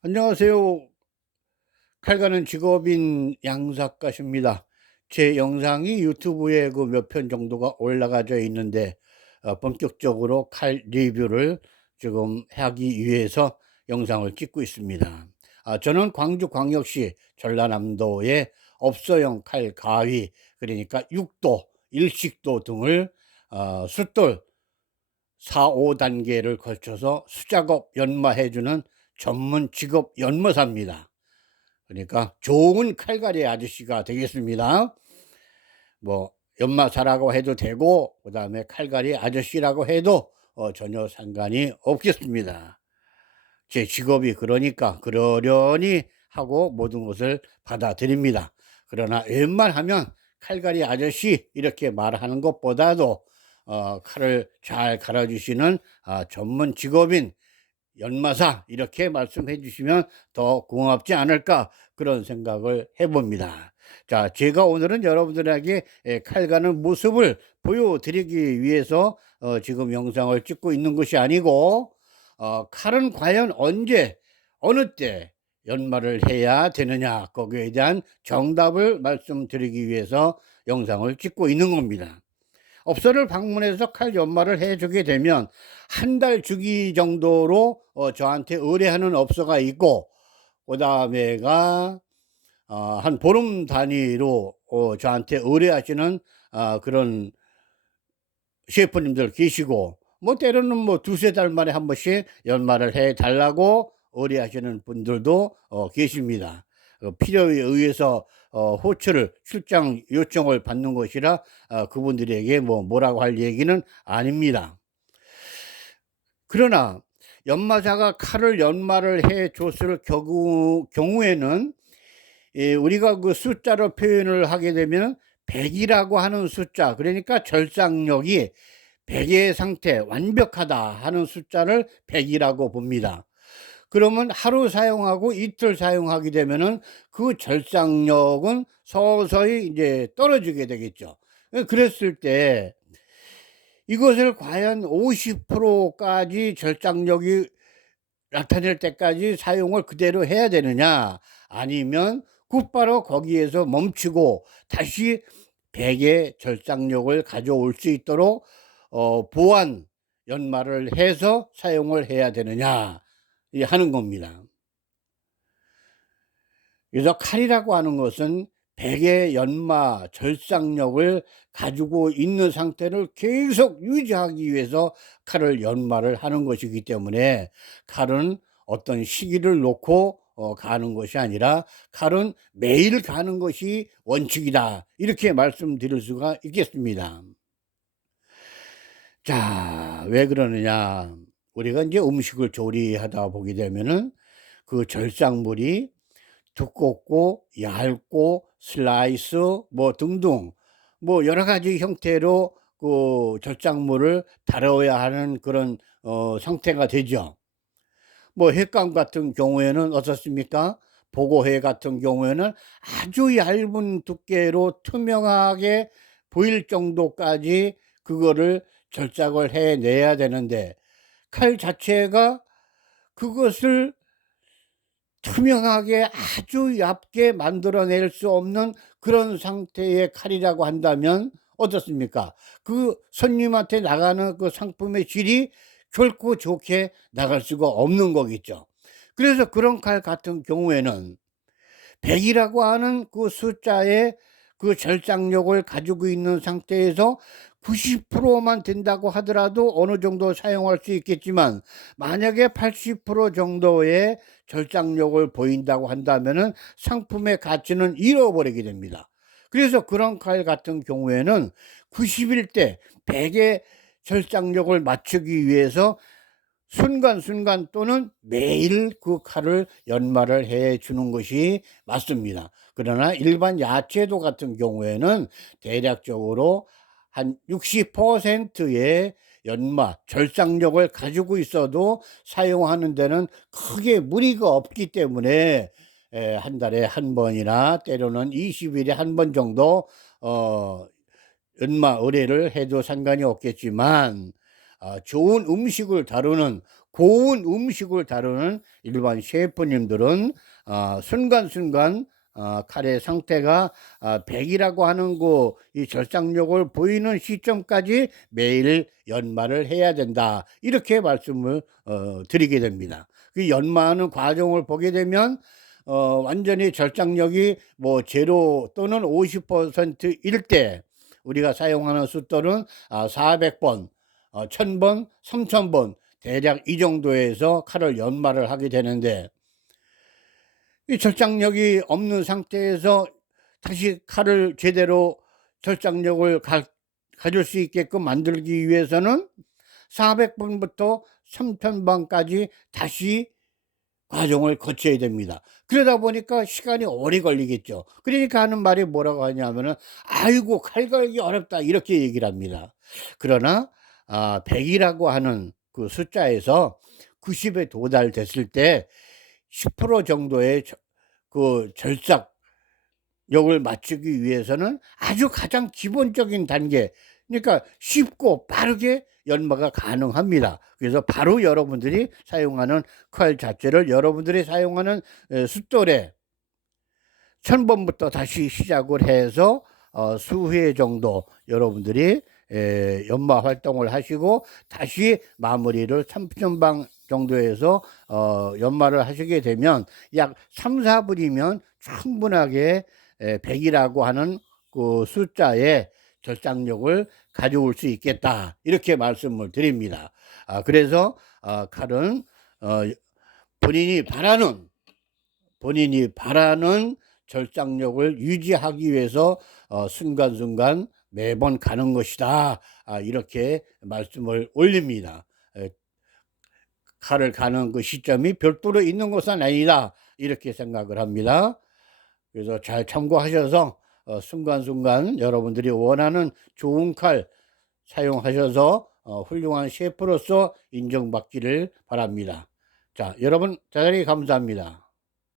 안녕하세요. 칼가는 직업인 양작가십니다. 제 영상이 유튜브에 그 몇 편 정도가 올라가져 있는데 본격적으로 칼 리뷰를 지금 하기 위해서 영상을 찍고 있습니다. 저는 광주광역시 전라남도의 업소형 칼 가위, 그러니까 6도, 일식도 등을 숫돌 4, 5단계를 거쳐서 수작업 연마해 주는 전문 직업 연마사입니다. 그러니까 좋은 칼갈이 아저씨가 되겠습니다. 뭐 연마사라고 해도 되고 그다음에 칼갈이 아저씨라고 해도 전혀 상관이 없겠습니다. 제 직업이 그러니까 그러려니 하고 모든 것을 받아들입니다. 그러나 웬만하면 칼갈이 아저씨 이렇게 말하는 것보다도 칼을 잘 갈아주시는 전문 직업인 연마사 이렇게 말씀해 주시면 더 고맙지 않을까, 그런 생각을 해봅니다. 자, 제가 오늘은 여러분들에게 칼 가는 모습을 보여드리기 위해서 지금 영상을 찍고 있는 것이 아니고, 칼은 과연 언제 어느 때 연마를 해야 되느냐, 거기에 대한 정답을 말씀드리기 위해서 영상을 찍고 있는 겁니다. 업소를 방문해서 칼 연마를 해주게 되면 한 달 주기 정도로 저한테 의뢰하는 업소가 있고, 그 다음에가 한 보름 단위로 저한테 의뢰하시는 그런 셰프님들 계시고, 뭐 때로는 뭐 두세 달 만에 한 번씩 연마를 해 달라고 의뢰하시는 분들도 계십니다. 필요에 의해서 호출을 출장 요청을 받는 것이라 그분들에게 뭐라고 할 얘기는 아닙니다. 그러나 연마사가 칼을 연마를 해 줬을 경우에는 우리가 그 숫자로 표현을 하게 되면 100이라고 하는 숫자, 그러니까 절삭력이 100의 상태, 완벽하다 하는 숫자를 100이라고 봅니다. 그러면 하루 사용하고 이틀 사용하게 되면은 그 절삭력은 서서히 이제 떨어지게 되겠죠. 그랬을 때 이것을 과연 50%까지 절삭력이 나타낼 때까지 사용을 그대로 해야 되느냐, 아니면 곧바로 거기에서 멈추고 다시 100의 절삭력을 가져올 수 있도록 보완 연마를 해서 사용을 해야 되느냐 하는 겁니다. 그래서 칼이라고 하는 것은 100의 연마 절삭력을 가지고 있는 상태를 계속 유지하기 위해서 칼을 연마를 하는 것이기 때문에, 칼은 어떤 시기를 놓고 가는 것이 아니라 칼은 매일 가는 것이 원칙이다, 이렇게 말씀드릴 수가 있겠습니다. 자, 왜 그러느냐, 우리가 이제 음식을 조리하다 보게 되면은 그 절삭물이 두껍고 얇고 슬라이스 뭐 등등 뭐 여러 가지 형태로 그 절삭물을 다뤄야 하는 그런 상태가 되죠. 뭐 횟감 같은 경우에는 어떻습니까? 보고회 같은 경우에는 아주 얇은 두께로 투명하게 보일 정도까지 그거를 절삭을 해내야 되는데, 칼 자체가 그것을 투명하게 아주 얇게 만들어낼 수 없는 그런 상태의 칼이라고 한다면 어떻습니까? 그 손님한테 나가는 그 상품의 질이 결코 좋게 나갈 수가 없는 거겠죠. 그래서 그런 칼 같은 경우에는 100이라고 하는 그 숫자의 그 절삭력을 가지고 있는 상태에서 90%만 된다고 하더라도 어느 정도 사용할 수 있겠지만, 만약에 80% 정도의 절삭력을 보인다고 한다면은 상품의 가치는 잃어버리게 됩니다. 그래서 그런 칼 같은 경우에는 90일 때 100의 절삭력을 맞추기 위해서 순간순간 또는 매일 그 칼을 연마를 해 주는 것이 맞습니다. 그러나 일반 야채도 같은 경우에는 대략적으로 한 60%의 연마, 절삭력을 가지고 있어도 사용하는 데는 크게 무리가 없기 때문에 한 달에 한 번이나 때로는 20일에 한 번 정도 연마 의뢰를 해도 상관이 없겠지만, 좋은 음식을 다루는 고운 음식을 다루는 일반 셰프님들은 순간순간 칼의 상태가 100이라고 하는 이 절삭력을 보이는 시점까지 매일 연마를 해야 된다, 이렇게 말씀을 드리게 됩니다. 그 연마하는 과정을 보게 되면 완전히 절삭력이 뭐 제로 또는 50%일 때 우리가 사용하는 숫돌은 400번, 1000번, 3000번 대략 이 정도에서 칼을 연마를 하게 되는데, 이 절삭력이 없는 상태에서 다시 칼을 제대로 절삭력을 가질 수 있게끔 만들기 위해서는 400번부터 3000번까지 다시 과정을 거쳐야 됩니다. 그러다 보니까 시간이 오래 걸리겠죠. 그러니까 하는 말이 뭐라고 하냐면은 "아이고 칼 갈기 어렵다." 이렇게 얘기를 합니다. 그러나 100이라고 하는 그 숫자에서 90에 도달됐을 때 10% 정도의 그 절삭력을 맞추기 위해서는 아주 가장 기본적인 단계, 그러니까 쉽고 빠르게 연마가 가능합니다. 그래서 바로 여러분들이 사용하는 칼 자체를 여러분들이 사용하는 숫돌에 1000번부터 다시 시작을 해서 수회 정도 여러분들이 연마 활동을 하시고 다시 마무리를 3000방 정도에서 연마를 하시게 되면 약 3-4분이면 충분하게 100이라고 하는 그 숫자의 절삭력을 가져올 수 있겠다, 이렇게 말씀을 드립니다. 그래서 칼은 본인이 바라는 절삭력을 유지하기 위해서 순간순간 매번 가는 것이다, 이렇게 말씀을 올립니다. 칼을 가는 그 시점이 별도로 있는 것은 아니다, 이렇게 생각을 합니다. 그래서 잘 참고하셔서 순간순간 여러분들이 원하는 좋은 칼 사용하셔서 훌륭한 셰프로서 인정받기를 바랍니다. 자, 여러분 대단히 감사합니다.